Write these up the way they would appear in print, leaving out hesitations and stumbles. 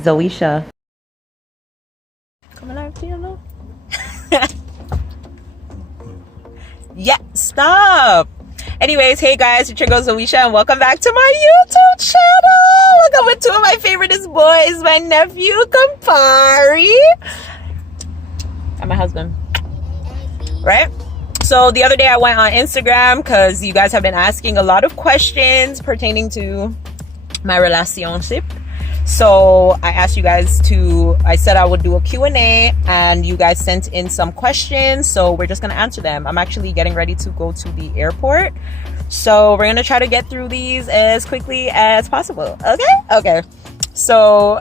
ZOESHAAA. Coming out to you, no? Yeah, stop. Anyways, hey guys, it's your girl ZOESHAAA and welcome back to my YouTube channel. Welcome with two of my favoriteest boys, my nephew Campari and my husband. Right? So the other day I went on Instagram because you guys have been asking a lot of questions pertaining to my relationship. So I asked you guys I said I would do a Q&A and you guys sent in some questions. So we're just going to answer them. I'm actually getting ready to go to the airport. So we're going to try to get through these as quickly as possible. Okay. So,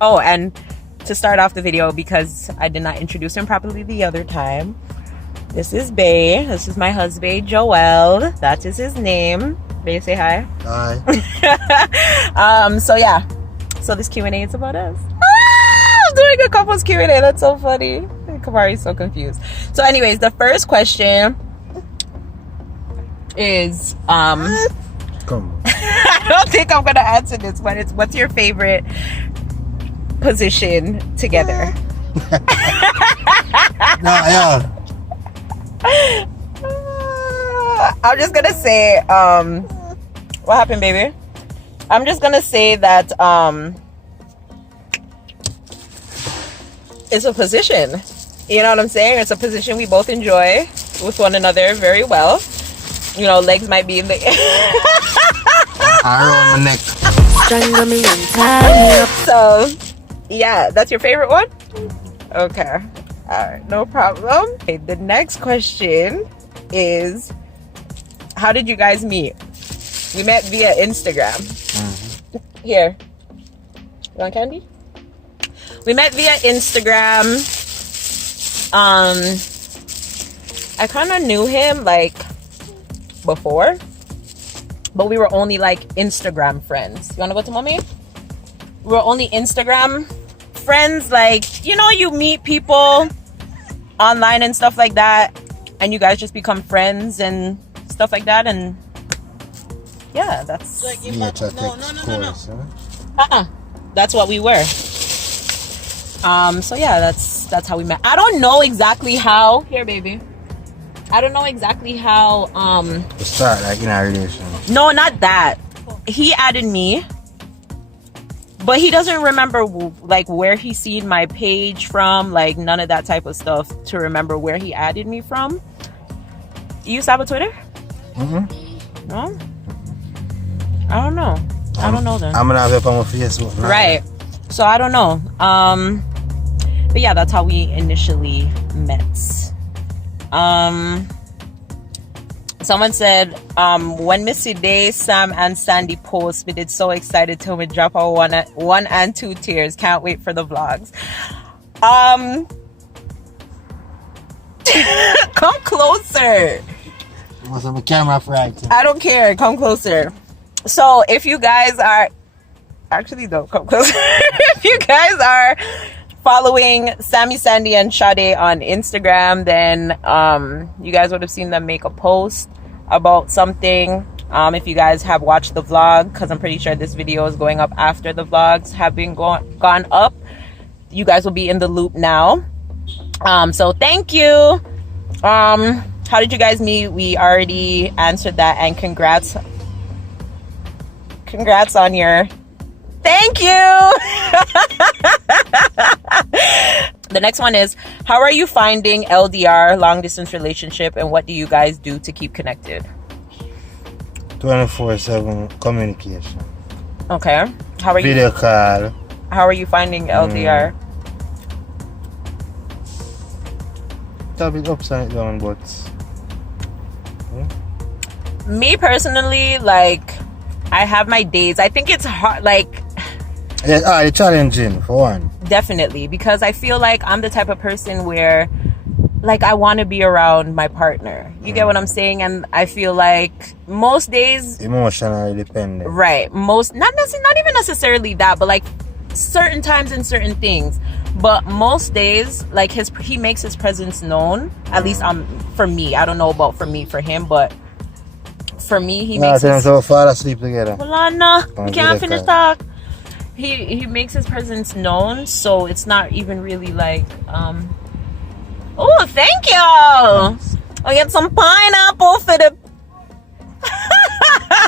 oh, and to start off the video, because I did not introduce him properly the other time, this is Bay. This is my husband, Joel. That is his name. Bay, say hi. Hi. So yeah. So this Q&A is about us. I'm doing a couples Q&A. That's so funny. Kamari's so confused. So anyways, the first question is Come on. I don't think I'm gonna answer this, but it's what's your favorite position together? Yeah. I'm just gonna say what happened, baby? I'm just gonna say that it's a position. You know what I'm saying? It's a position we both enjoy with one another very well. You know, legs might be in the I roll my neck. Strangle me and tie me up. So yeah, that's your favorite one? Okay. Alright, no problem. Okay, the next question is, how did you guys meet? We met via Instagram. Here. You want candy? We met via Instagram. I kind of knew him like before, but we were only like Instagram friends. You want to go to mommy? We were only Instagram friends. Like, you know, you meet people online and stuff like that, and you guys just become friends and stuff like that, and yeah, that's No. that's what we were. So yeah, that's how we met. I don't know exactly how. Here, baby. I don't know exactly how. To start like in a relation. No, not that. He added me, but he doesn't remember like where he seen my page from, like none of that type of stuff to remember where he added me from. You used to have a Twitter? No? I don't know. I don't know then. I'm gonna have it on my Facebook. Right. So I don't know. But yeah, that's how we initially met. Someone said, when Missy Day, Sam and Sandy post, we did so excited till we drop our one and two tears. Can't wait for the vlogs. Come closer. What's on the camera fright? I don't care. Come closer. So if you guys are actually don't come closer. If you guys are following Sammy, Sandy, and Sade on Instagram, then you guys would have seen them make a post about something. If you guys have watched the vlog, because I'm pretty sure this video is going up after the vlogs have been gone up, you guys will be in the loop now. So thank you. How did you guys meet? We already answered that, and congrats on your thank you. The next one is, how are you finding LDR, long distance relationship, and what do you guys do to keep connected? 24/7 communication. Okay. How are Video call. How are you finding LDR? It's a bit upside down, but Me personally, like, I have my days. I think it's hard, like, yeah, it's challenging for one. Definitely, because I feel like I'm the type of person where, like, I want to be around my partner. You get what I'm saying? And I feel like most days, Emotionally dependent. right? Not even necessarily that, but like certain times and certain things. But most days, like, he makes his presence known. At least for me. I don't know about for him, but for me, he makes his... so fall asleep together. Well, no, we can't finish talk. he makes his presence known, so it's not even really like oh, thank you. I get some pineapple for the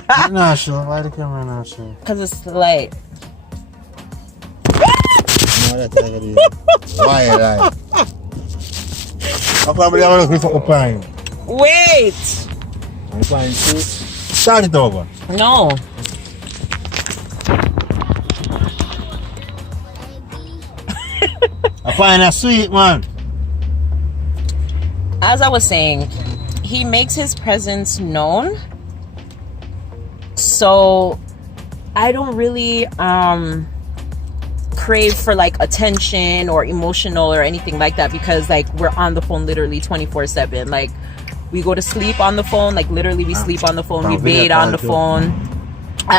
I'm not sure. Why the camera not sure? because it's light. No, that's like it is. Why like? I probably am looking for a pine. Wait. I'm pine too. Start it over. No. I find that sweet, man. As I was saying, he makes his presence known. So I don't really crave for like attention or emotional or anything like that, because like we're on the phone literally 24/7. Like we go to sleep on the phone, like literally we sleep on the phone, we bathe on the phone,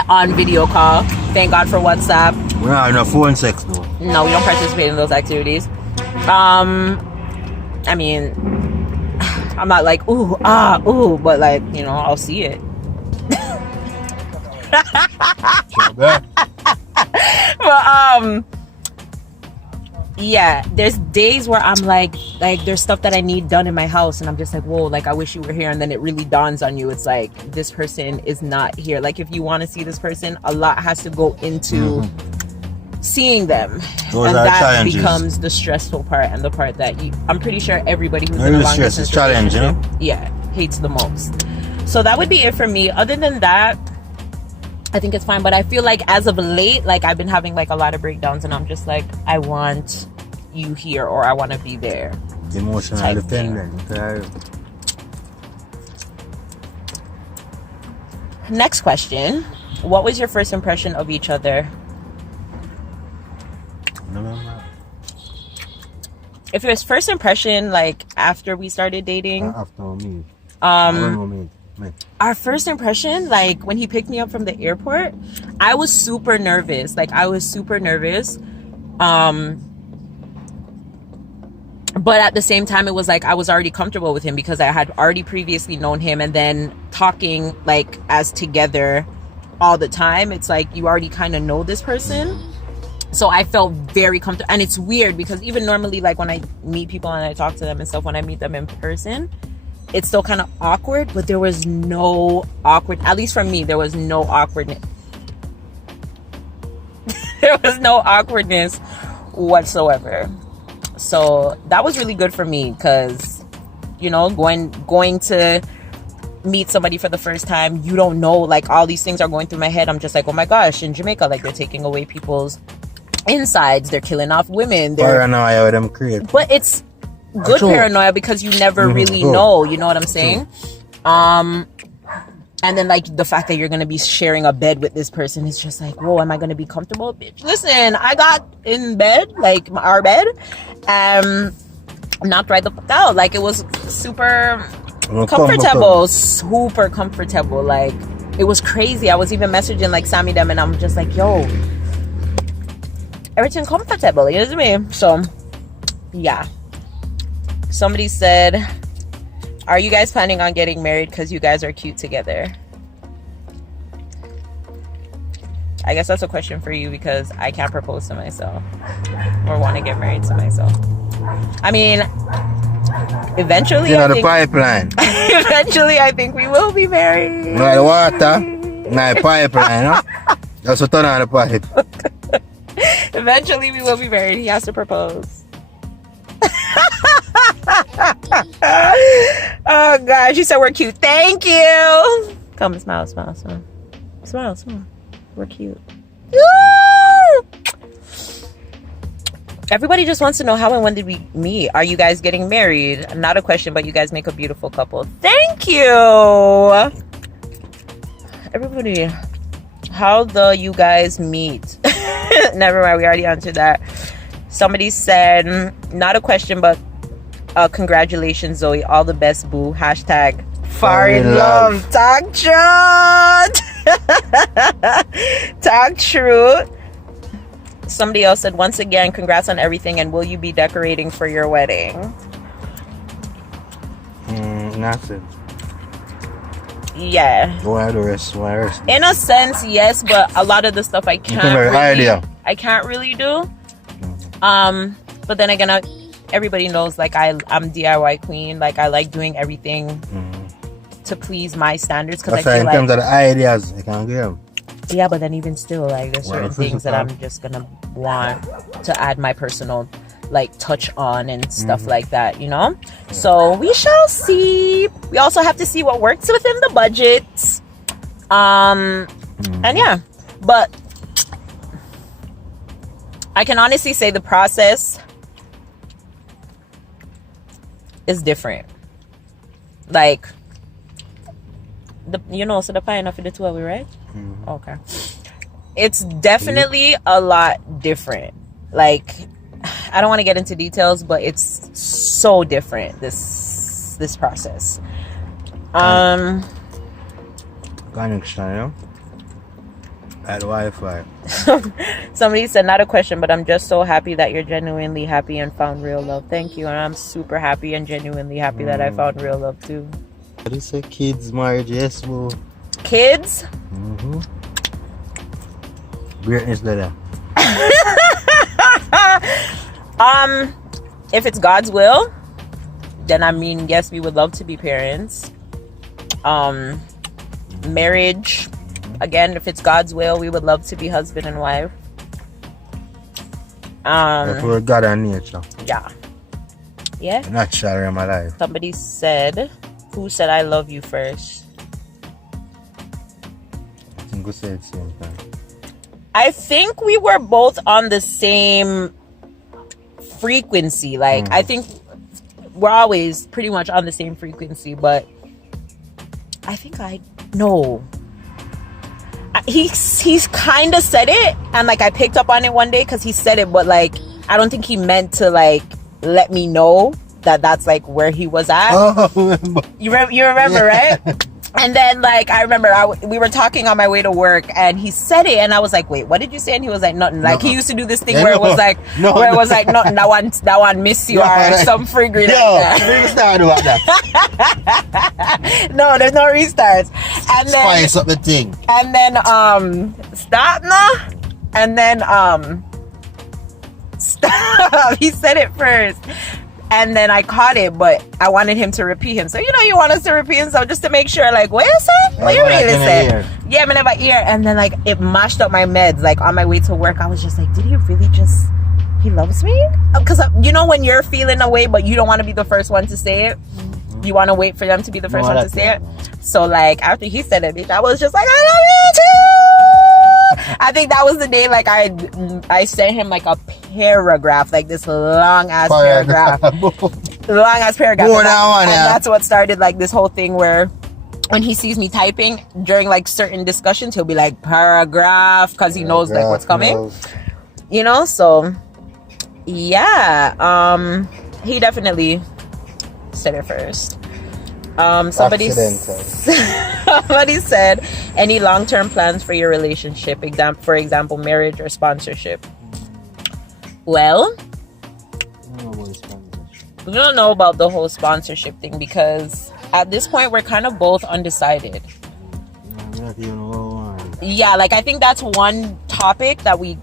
on video call. Thank God for WhatsApp. We're not in a phone sex though. No, we don't participate in those activities. I mean, I'm not like ooh, but like, you know, I'll see it. But yeah, there's days where I'm like there's stuff that I need done in my house and I'm just like, whoa, like I wish you were here, and then it really dawns on you, it's like this person is not here. Like if you want to see this person, a lot has to go into seeing them. Those and are that challenges. becomes the stressful part, and the part that I'm pretty sure everybody who's in a Really long stress distance is challenge, you know? relationship, yeah, hates the most. So that would be it for me. Other than that, I think it's fine. But I feel like as of late, like I've been having like a lot of breakdowns, and I'm just like, I want you here, or I want to be there. Emotional Type dependent. Next question. What was your first impression of each other? If it was first impression, like after we started dating, After me. Me. our first impression, like when he picked me up from the airport, I was super nervous. But at the same time, it was like I was already comfortable with him because I had already previously known him, and then talking like as together all the time, it's like you already kind of know this person. So I felt very comfortable. And it's weird because even normally, like when I meet people and I talk to them and stuff, when I meet them in person, it's still kind of awkward, but there was no awkward, at least for me, there was no awkwardness. There was no awkwardness whatsoever. So that was really good for me because, you know, going to meet somebody for the first time, you don't know, like all these things are going through my head. I'm just like, oh my gosh, in Jamaica, like they're taking away people's insides, they're killing off women. Paranoia with them create. But it's good paranoia because you never really know, you know what I'm saying? And then like the fact that you're gonna be sharing a bed with this person, it's just like, whoa, am I gonna be comfortable? Bitch, listen, I got in bed, like our bed, knocked right the fuck out. Like it was super comfortable, super comfortable. Like it was crazy. I was even messaging like Sammy them, and I'm just like, yo, everything comfortable, you know what I mean? So yeah. Somebody said, are you guys planning on getting married because you guys are cute together? I guess that's a question for you because I can't propose to myself or want to get married to myself. I mean, eventually, You know the pipeline. Eventually I think we will be married. You know the water. Nah, pipeline, huh? That's what turn on the pipe. Eventually we will be married. He has to propose. Oh God, she said we're cute. Thank you. Come, smile. We're cute. Woo! Everybody just wants to know how and when did we meet? Are you guys getting married? Not a question, but you guys make a beautiful couple. Thank you. Everybody, how do you guys meet? Never mind, we already answered that. Somebody said, not a question, but congratulations, Zoe. All the best, boo. Hashtag far in love. Talk truth. Talk truth. Somebody else said, once again, congrats on everything, and will you be decorating for your wedding? Nothing. Yeah. Why the rest? In a sense, yes, but a lot of the stuff I can't really do. But then again, everybody knows like I'm DIY queen. Like I like doing everything to please my standards because I feel in terms of the ideas, you can give. Yeah, but then even still, like there's certain things that I'm just gonna want to add my personal like touch on and stuff like that, you know. So we shall see. We also have to see what works within the budget. And yeah, but I can honestly say the process is different. Like so the pie enough for the two of you, right? Okay. It's definitely a lot different. Like I don't want to get into details, but it's so different this process. Connection, you know? At Wi-Fi. Somebody said, not a question, but I'm just so happy that you're genuinely happy and found real love. Thank you. And I'm super happy and genuinely happy that I found real love too. What do you say? Kids, marriage, yes, boo. Kids? Greatness there. If it's God's will, then I mean, yes, we would love to be parents. Marriage, again, if it's God's will, we would love to be husband and wife. For God and nature. Yeah. Not sharing my life. Somebody said, who said I love you first? I think we said the same time. I think we were both on the same frequency. Like I think we're always pretty much on the same frequency, but I think he's kind of said it, and like I picked up on it one day because he said it, but like I don't think he meant to like let me know that that's like where he was at. You remember, right? And then like I remember we were talking on my way to work, and he said it, and I was like, wait, what did you say? And he was like, nothing. Like he used to do this thing where it was like nothing, that one miss you or some friggin' like restart about that. No, there's no restarts. And then spice up the thing. And then stop now. And then stop. He said it first. And then I caught it, but I wanted him to repeat him. So, you want us to repeat him, so just to make sure, like, what you said? What you really said? Yeah, I'm in my ear. And then, like, it mashed up my meds. Like, on my way to work, I was just like, did he really just, he loves me? Because, when you're feeling a way, but you don't want to be the first one to say it. You want to wait for them to be the first one to say it. So, like, after he said it, I was just like, I love you too! I think that was the day, like, I sent him, like, a paragraph, like, this long-ass paragraph. Long-ass paragraph. And that's what started, like, this whole thing where when he sees me typing during, like, certain discussions, he'll be like, paragraph, because he knows, like, what's coming. So, yeah. He definitely said it first. Somebody said, any long-term plans for your relationship, for example, marriage or sponsorship? Well, we don't know about the whole sponsorship thing because at this point we're kind of both undecided. Yeah, like I think that's one topic that we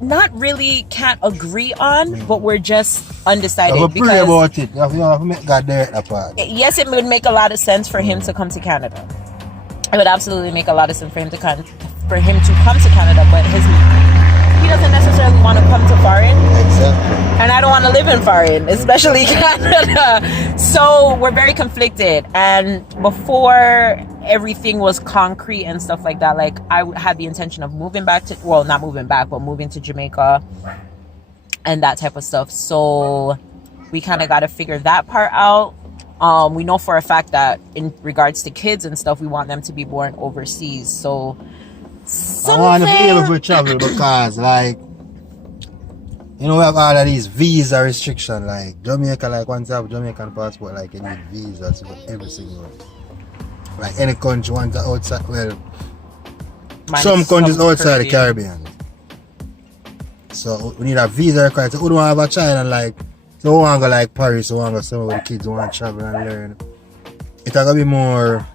not really can't agree on, but we're just undecided. Because about it. Yes, it would make a lot of sense for him to come to Canada. It would absolutely make a lot of sense for him to come to Canada, but he doesn't necessarily want to come to foreign. Exactly. And I don't want to live in foreign, especially Canada. So we're very conflicted. And before everything was concrete and stuff like that, like I had the intention of moving to Jamaica and that type of stuff. So we kind of got to figure that part out. We know for a fact that in regards to kids and stuff, we want them to be born overseas. So I want to be able to travel because, like, we have all of these visa restrictions. Like Jamaica, like once you have a Jamaican passport, like you need visas for every single one. Like any country once outside, some countries outside the Caribbean. So we need a visa required. So we don't have a child and like, so we want to go like Paris, so we want to go somewhere with the kids who want to travel and learn. It's going to be more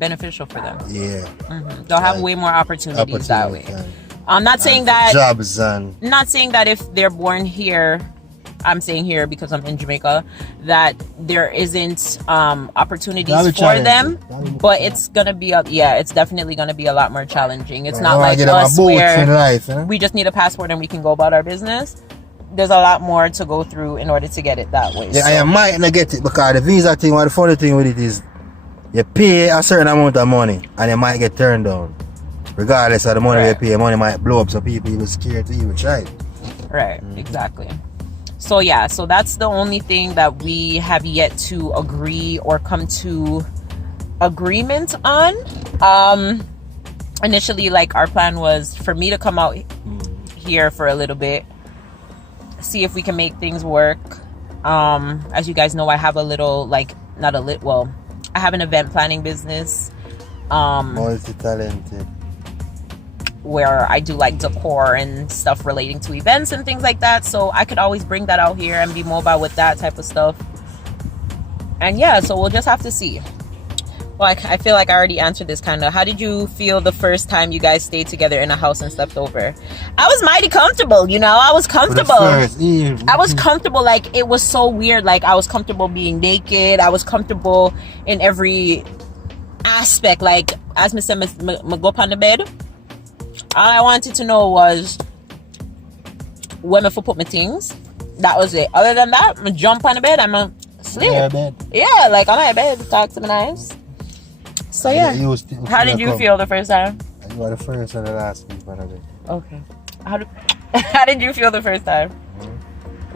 beneficial for them. Yeah. They'll have way more opportunities that way. And I'm not saying that jobs and not saying that if they're born here, I'm saying here because I'm in Jamaica, that there isn't opportunities for them, but it's gonna be it's definitely gonna be a lot more challenging. It's not like us where we just need a passport and we can go about our business. There's a lot more to go through in order to get it that way. Yeah, I might not get it because the visa thing, what the funny thing with it is you pay a certain amount of money and you might get turned down. Regardless of the money you pay, money might blow up, so people even scared to even try it. Right, exactly. So yeah, so that's the only thing that we have yet to agree or come to agreement on. Initially, like, our plan was for me to come out here for a little bit, see if we can make things work. As you guys know, I have a little, like, I have an event planning business. Multi-talented. Where I do like decor and stuff relating to events and things like that, so I could always bring that out here and be mobile with that type of stuff. And yeah, so we'll just have to see. Like, I feel like I already answered this kind of. How did you feel the first time you guys stayed together in a house and slept over? I was mighty comfortable, you know. I was comfortable. I was comfortable. Like, it was so weird. Like, I was comfortable being naked. I was comfortable in every aspect. Like, as I said, I go up on the bed. All I wanted to know was where I put my things. That was it. Other than that, I jump on the bed. I'm a sleep. Yeah, like on my bed, talk to me nice. So yeah. How did you feel the first time? You were the first and the last people on the bed. Okay. How did you feel the first time?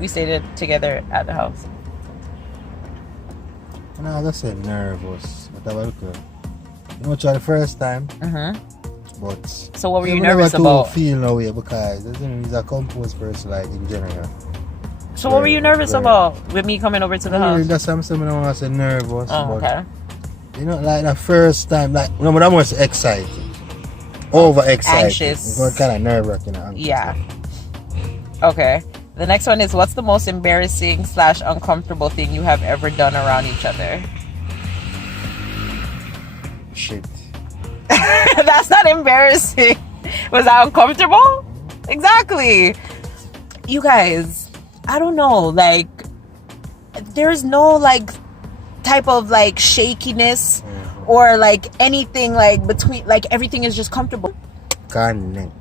We stayed together at the house. No, I just said nervous, but I was good. You know, try the first time. But so what were you nervous about? Feel no way because he's a composed person, like, in general. So what were you nervous about with me coming over to the house? That's something I want to say nervous. Oh, but, okay. You know, like the first time, like, no, but I'm more excited, overexcited, anxious. It's kind of nerve-wracking. Yeah. Okay. The next one is, what's the most embarrassing / uncomfortable thing you have ever done around each other? Shit. That's not embarrassing. Was that uncomfortable? Exactly. You guys, I don't know, like, there's no, like, type of, like, shakiness or, like, anything, like, between, like, everything is just comfortable. Connect.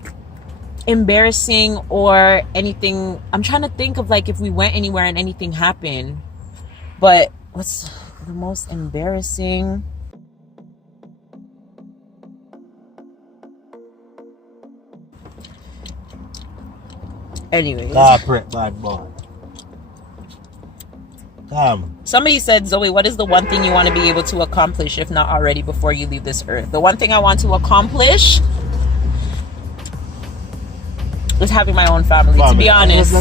Embarrassing or anything. I'm trying to think of, like, if we went anywhere and anything happened. But what's the most embarrassing? Anyways. Corporate bad boy. Somebody said, Zoe, what is the one thing you want to be able to accomplish, if not already, before you leave this earth? The one thing I want to accomplish is having my own family. To be honest,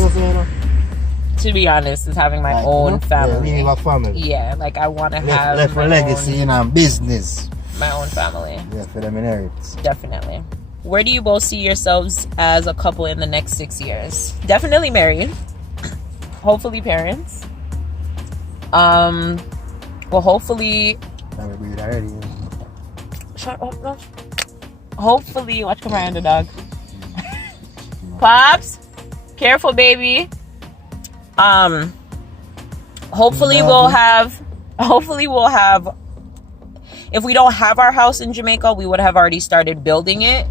is having my own family. Yeah, like, I want to have left a legacy in business. My own family. Yeah, for them inheritance. Definitely. Where do you both see yourselves as a couple in the next 6 years? Definitely married. Hopefully parents. Well, hopefully. Shut up, no. Hopefully, watch come around the dog. Pops, careful, baby. Hopefully we'll have. If we don't have our house in Jamaica, we would have already started building it.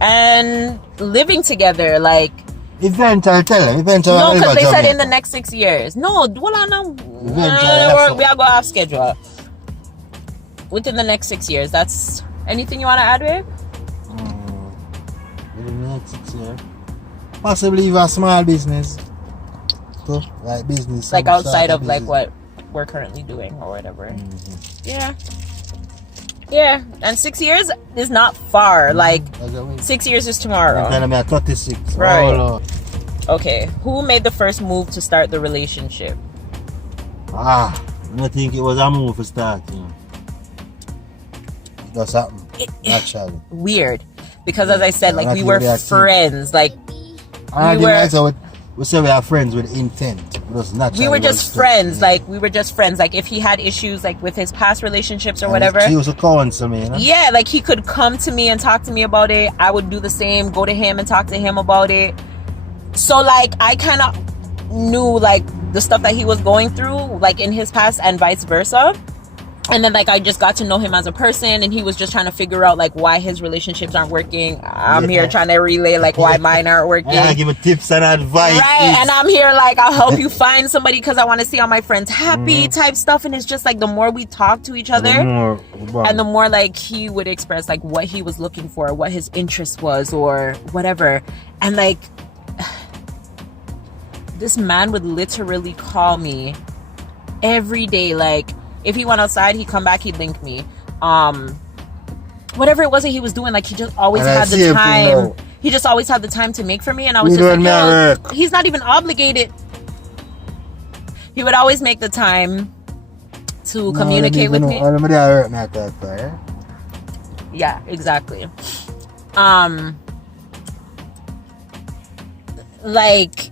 And living together, like. Eventually, tell them. No, because they said in the next 6 years. No, well, I know. We are going off schedule. Within the next 6 years. That's anything you want to add, babe? Within the next 6 years. Possibly even a small business. So, like business. Like outside of like what we're currently doing or whatever. Yeah, and 6 years is not far. Like 6 years is tomorrow. I'm at 36. Right. Okay. Who made the first move to start the relationship? I think it was a move to start. You know. It was something. Naturally. Weird, because as I said, like, we were friends. Like, we say we are friends with intent. We was natural. We were just friends. Like, we were just friends. Like, if he had issues, like, with his past relationships or whatever. He used to counsel me, you know? Yeah, like, he could come to me and talk to me about it. I would do the same, go to him and talk to him about it. So, like, I kind of knew, like, the stuff that he was going through, like, in his past and vice versa. And then, like, I just got to know him as a person, and he was just trying to figure out, like, why his relationships aren't working. I'm here trying to relay, like, why mine aren't working. I give tips and advice. Right, and I'm here, like, I'll help you find somebody because I want to see all my friends happy type stuff. And it's just, like, the more we talk to each other, and the more, like, he would express, like, what he was looking for, what his interest was, or whatever. And, like, this man would literally call me every day, like, if he went outside, he'd come back, he'd link me. Whatever it was that he was doing, like, he just always had the time. He just always had the time to make for me. And I was just like, yo, he's not even obligated. He would always make the time to communicate with me. Yeah, exactly. Like,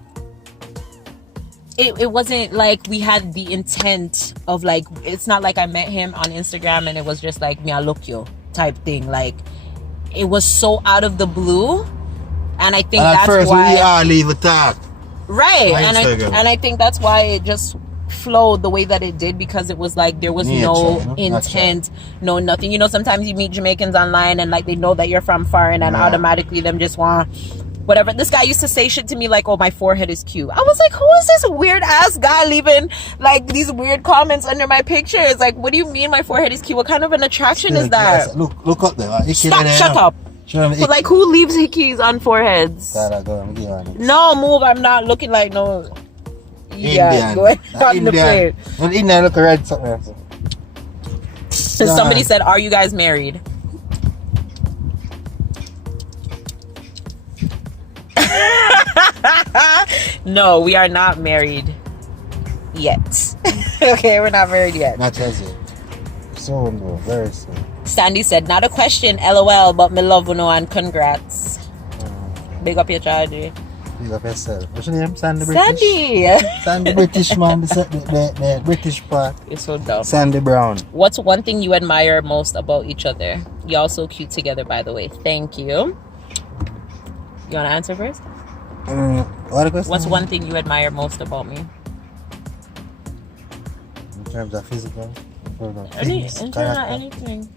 it wasn't like we had the intent of, like, it's not like I met him on Instagram and it was just like, me I look you type thing. Like, it was so out of the blue, and I think that's first why we all leave a talk. Right, and I think that's why it just flowed the way that it did, because it was like there was no intent, no nothing. You know, sometimes you meet Jamaicans online and, like, they know that you're from foreign and automatically them just want whatever. This guy used to say shit to me like, oh, my forehead is cute. I was like, who is this weird ass guy leaving, like, these weird comments under my pictures? Like, what do you mean my forehead is cute? What kind of an attraction is that? Look up there. Stop, shut up. But, like, who leaves hickeys on foreheads? No, move. I'm not looking like no. Yeah, going on the plate. Indian look red something. Somebody said, are you guys married? No, we are not married yet. Okay, we're not married yet. Not as yet. Soon though, very soon. Sandy said, not a question, LOL, but me love you and congrats. Big up your child. Big up yourself. What's your name? Sandy British? Sandy British, man. The British part. You're so dumb. Sandy Brown. What's one thing you admire most about each other? Y'all so cute together, by the way. Thank you. You want to answer first? What's one thing you admire most about me? In terms of physical? In terms of anything.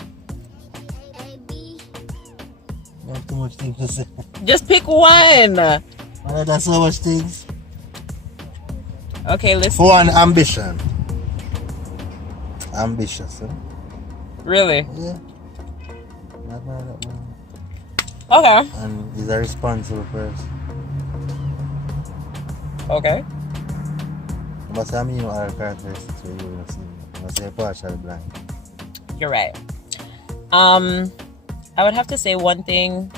You have too much things to say. Just pick one. There's so much things. Okay, listen. For one, ambition. Ambitious, huh? Really? Yeah. Not bad, that one. Okay. And he's a responsible person. Okay. But I mean, all characteristics where you will see. I say partial blind. You're right. I would have to say one thing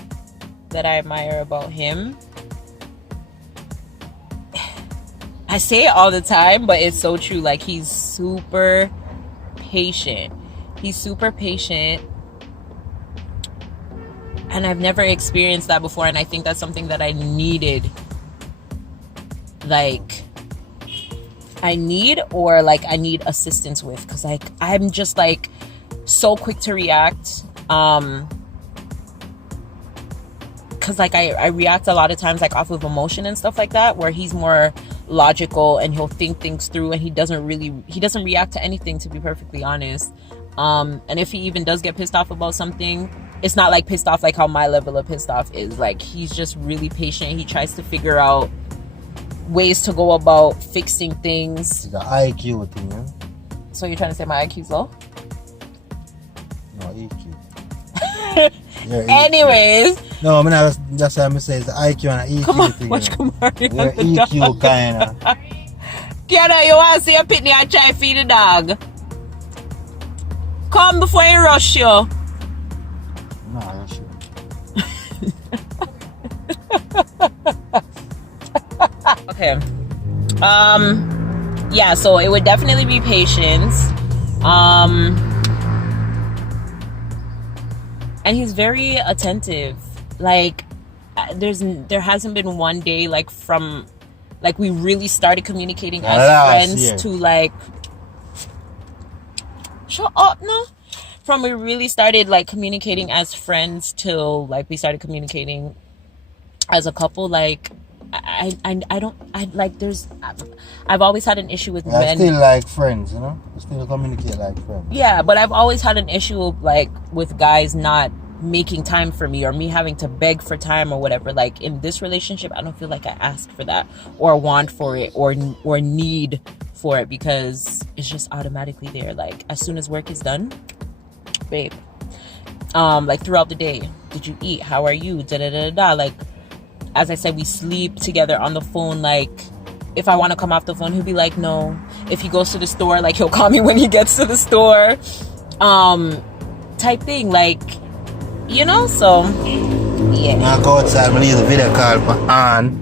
that I admire about him. I say it all the time, but it's so true. Like, he's super patient. He's super patient. And I've never experienced that before. And I think that's something that I needed. Like, I need assistance with. Because, like, I'm just, like, so quick to react. Because, like, I react a lot of times, like, off of emotion and stuff like that, where he's more logical and he'll think things through, and he doesn't react to anything, to be perfectly honest. And if he even does get pissed off about something, it's not like pissed off like how my level of pissed off is. Like, he's just really patient. He tries to figure out ways to go about fixing things. The IQ thing, yeah? So you're trying to say my IQ's low? No, EQ. Anyways. No, I mean, that's what I'm saying. It's the IQ and the EQ come on, thing. Watch Kamari. You're EQ kind of. Kiana, you want to see a pitney and try feed the dog? Come before you rush you. No, I should. Okay. Yeah, so it would definitely be patience. And he's very attentive. Like, there hasn't been one day, like, from Like we really started communicating as friends to like shut up now. From we really started like communicating as friends till like we started communicating as a couple. Like I've always had an issue with men. Still like friends, you know. We still communicate like friends. Yeah, but I've always had an issue like with guys not making time for me or me having to beg for time or whatever. Like in this relationship, I don't feel like I asked for that or want for it or need for it, because it's just automatically there. Like as soon as work is done, babe, like throughout the day, did you eat? How are you? Da da da da. Like as I said, we sleep together on the phone. Like if I want to come off the phone, he'll be like, no. If he goes to the store, like he'll call me when he gets to the store, type thing. Like, you know, so yeah. I go outside, I leave the video call on.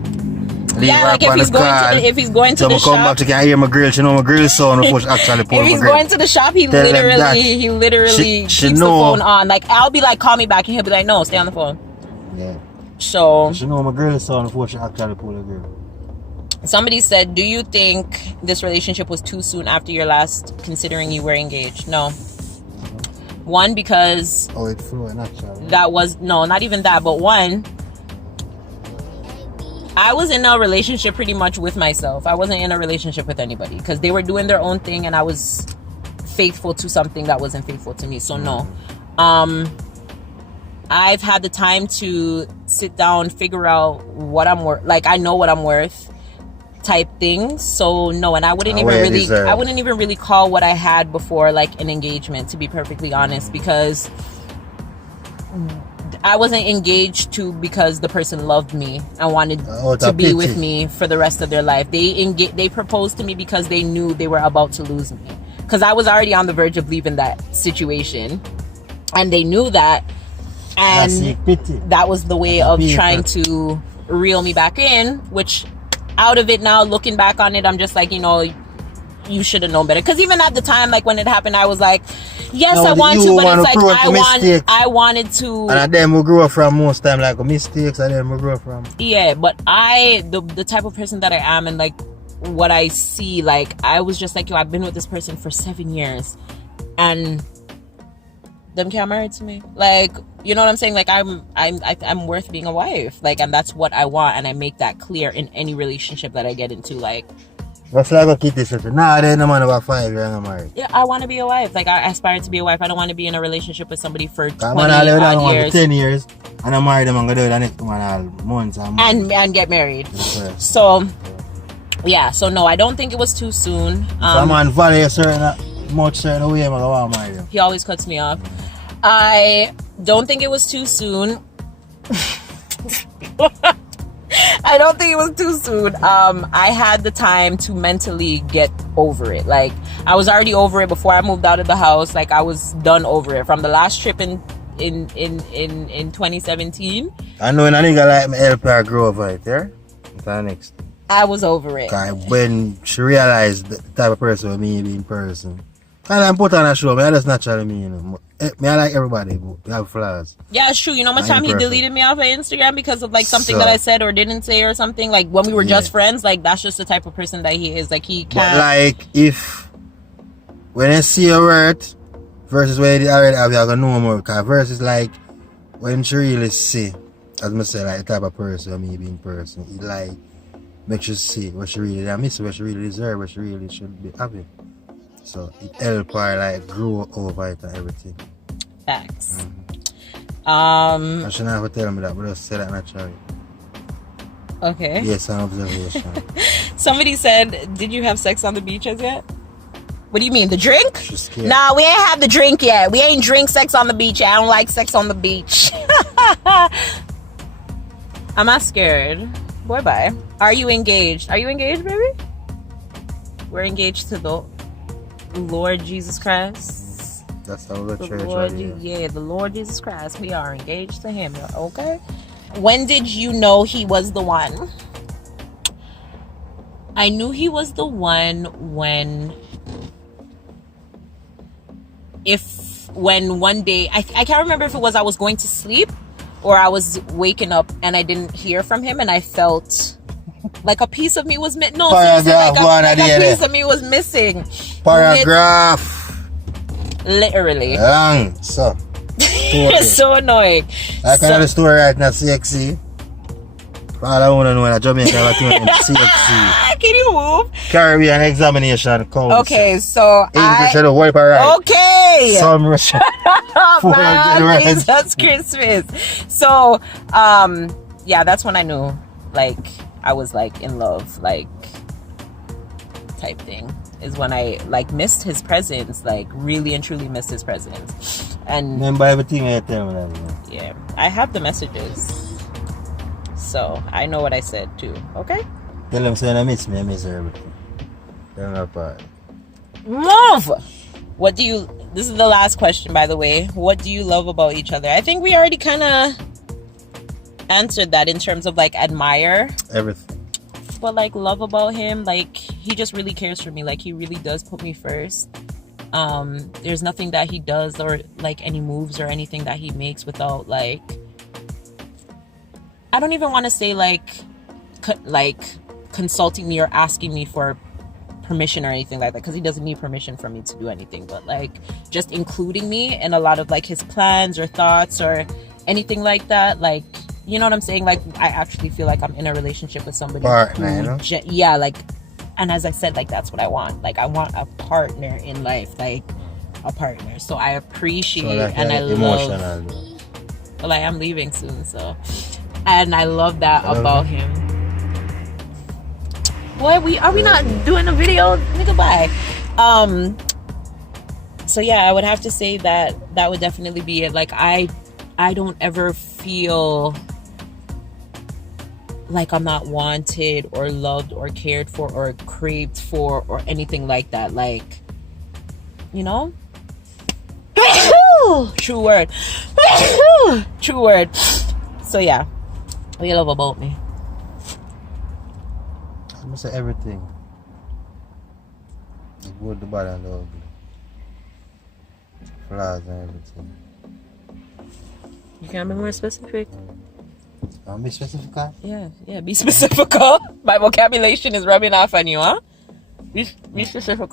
Yeah, like if he's going to the shop, come back to hear my grill. She know my grill sound before she actually pull if he's going to the shop, he literally keeps the phone on. Like I'll be like, call me back, and he'll be like, no, stay on the phone. Yeah. So she know my grill sound before she actually pull the grill. Somebody said, do you think this relationship was too soon after your last, considering you were engaged? No. One, because it flew naturally. That was not even that, but one, I was in a relationship pretty much with myself. I wasn't in a relationship with anybody because they were doing their own thing and I was faithful to something that wasn't faithful to me. So no. I've had the time to sit down, figure out what I'm worth. Like I know what I'm worth, type thing. So no, and I wouldn't even really call what I had before like an engagement, to be perfectly honest, because I wasn't engaged to because the person loved me and wanted to be with me for the rest of their life. They proposed to me because they knew they were about to lose me, because I was already on the verge of leaving that situation, and they knew that, and that was the way of trying to reel me back in. Which, out of it now, looking back on it, I'm just like, you know, you should have known better. Because even at the time, like when it happened, I was like, yes, I want to, but it's like I wanted to. And then we grew up from most time like mistakes. And then we grew up from. Yeah, but the type of person that I am, and like what I see, like I was just like, yo, I've been with this person for 7 years, and them can't marry to me. Like, you know what I'm saying? Like I'm worth being a wife. Like, and that's what I want, and I make that clear in any relationship that I get into. Like. What's like a kid this? Nah, there's no man about 5 years I'm married. Yeah, I want to be a wife. Like I aspire to be a wife. I don't want to be in a relationship with somebody for 20 years. 10 years, and I'm married. I'm gonna do the next one all months and get married. So yeah, so no, I don't think it was too soon. Some man value a certain way, I'm gonna marry him. He always cuts me off. I don't think it was too soon. I don't think it was too soon. I had the time to mentally get over it. Like I was already over it before I moved out of the house. Like I was done over it from the last trip in 2017. I know when a nigga like me help her grow over it, yeah? What's the next? I was over it. When she realized the type of person with me being person. And I put on a show, I just naturally me, you know. I like everybody, but we have flaws. Yeah, it's true. You know how much time he deleted me off of Instagram because of like something that I said or didn't say or something? Like when we were just friends, like that's just the type of person that he is. Like he can't. But like when I see your word versus when you already have, you're gonna know more. Because versus like when she really see, as I say, like the type of person or me being person, it like makes you see what she really miss, what she really deserve, what she really should be having. So it helps her like grow over it and everything. Facts. I shouldn't have to tell me that, but just say that naturally. Okay. Yes, an observation. Somebody said, did you have sex on the beach as yet? What do you mean, the drink? Nah, we ain't have the drink yet. We ain't drink sex on the beach yet. I don't like sex on the beach. I'm not scared. Boy, bye. Are you engaged? Are you engaged, baby? We're engaged to the Lord Jesus Christ. That's how the church the Lord Jesus Christ. We are engaged to him. Okay. When did you know he was the one? I knew he was the one when one day I can't remember if it was I was going to sleep or I was waking up and I didn't hear from him and I felt like a piece of me was missing. No, Paragraph seriously, one like at a the piece end. of me was missing. Paragraph. Literally. Long. So. It's so annoying. Like another story right now, CXC. All I want to know is Jamaica Latino CXC. Can you move? Caribbean Examination Council. Okay, so English at the wipe right. Okay. Some Russian. Man, Jesus Christmas. So, yeah, that's when I knew, like, I was like in love, like, type thing. Is when I like missed his presence, like really and truly missed his presence. And remember everything I tell me that. Yeah, I have the messages, so I know what I said too. Okay. Tell them saying I miss her everything. Tell them apart. Move. What do you? This is the last question, by the way. What do you love about each other? I think we already kind of answered that in terms of like admire everything. But like love about him, like he just really cares for me. Like he really does put me first. There's nothing that he does or like any moves or anything that he makes without like, I don't even want to say like consulting me or asking me for permission or anything like that, because he doesn't need permission from me to do anything, but like just including me in a lot of like his plans or thoughts or anything like that. Like, you know what I'm saying? Like, I actually feel like I'm in a relationship with somebody. Partner, you know? Yeah, like, and as I said, like, that's what I want. Like, I want a partner in life, like, a partner. So I appreciate and I love. Well, I am leaving soon, so. And I love that about him. What? Are we not doing a video? Nigga, bye. So yeah, I would have to say that would definitely be it. Like, I don't ever feel like I'm not wanted or loved or cared for or craved for or anything like that. Like, you know? True word. True word. So yeah, what do you love about me? I'm gonna say everything. The good, the bad, and the ugly. Flaws and everything. You can be more specific. Be specific, huh? Yeah, be specific. My vocabulation is rubbing off on you, huh? Be specific.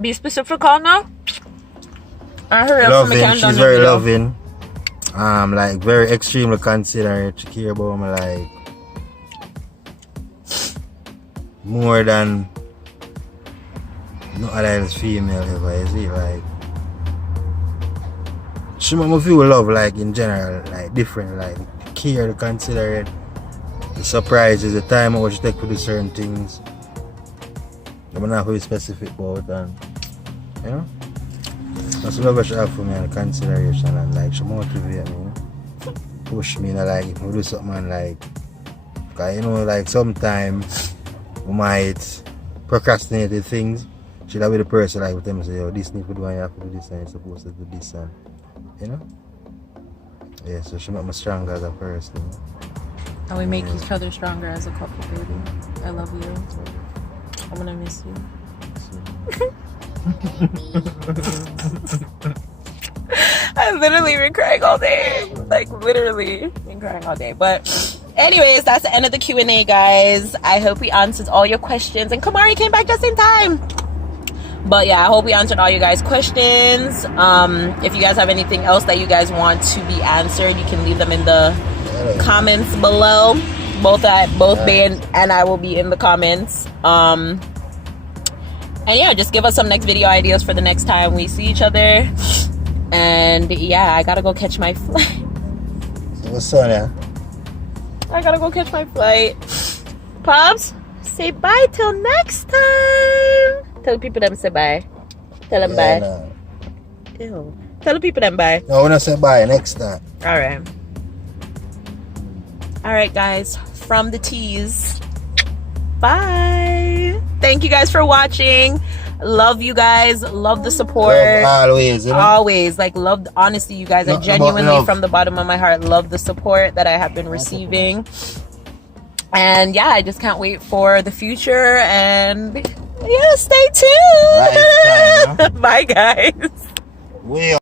Be specific now. I heard loving, she's very loving. Like very extremely considerate. She care about me like more than no other female ever, is it? Like she make me feel love, like in general, like different, like care, considerate, the surprises, the time I she take to do certain things. I'm not very specific about, and you know, that's love she have for me and consideration, and like she motivate me, you know? Push me, like if I do something and like, cause you know, like sometimes we might procrastinate the things. She'll be the person like with them say, oh, this need to do and you have to do this and you're supposed to do this, and you know? Yeah, so she make me stronger as a person. You know? And we make each other stronger as a couple, baby. I love you. I'm gonna miss you. I've literally been crying all day. Like, literally been crying all day. But anyways, that's the end of the Q&A, guys. I hope we answered all your questions. And Kamari came back just in time. But yeah, I hope we answered all you guys' questions. If you guys have anything else that you guys want to be answered, you can leave them in the comments below. Both Bay and I will be in the comments. And yeah, just give us some next video ideas for the next time we see each other. And yeah, I gotta go catch my flight. So what's on there? I gotta go catch my flight. Pops, say bye till next time. Tell people them say bye. Tell them bye. No. Ew. Tell the people them bye. No, we're not say bye next time. Alright guys, from the teas, bye. Thank you guys for watching. Love you guys. Love the support. Love always, you know? Always. Like, love, honestly, you guys, I genuinely, from the bottom of my heart, love the support that I have been receiving. And yeah, I just can't wait for the future. And yeah, stay tuned. Lifetime, huh? Bye guys. We